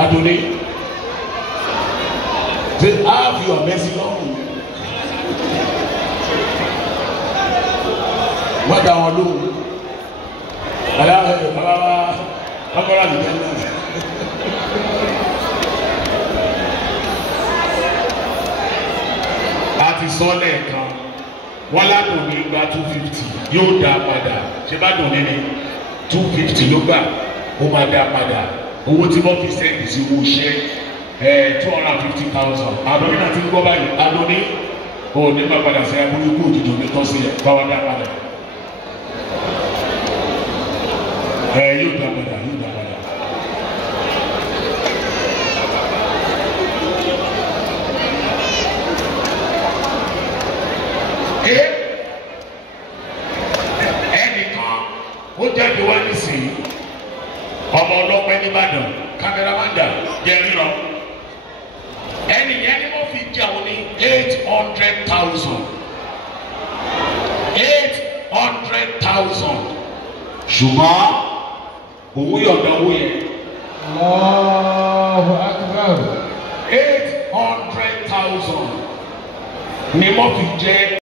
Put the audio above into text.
Adoni, say have your mercy on. What I want to do? Àti sọ́lẹ̀ kan wọ́n ládùn ní gba 250 yóò dá padà ṣé bá dùn ní 250 ló gbà ó máa dá padà owó tí wọ́n fi sẹ́ndì sí owó iṣẹ́ 250,000 àdóní náà ti ń gbọ́ báyìí àdóní ò ní bá padà sí abúlé kú òjijì ní tọ́sí ẹ̀ báwa dá padà yóò dá padà yóò dá padà. Ẹnìkan ó jáde wá nísìnyí ọmọ ọlọ́pẹ́ nìbàdàn kámẹ́rámàndà jẹ́ ríran ẹnìyẹn ni wọ́n fi jẹun ní 800,000 ṣùgbọ́n òun yọ̀dọ̀ owó yẹn. Allahu Akbar. 800,000 ni wọ́n fi jẹ.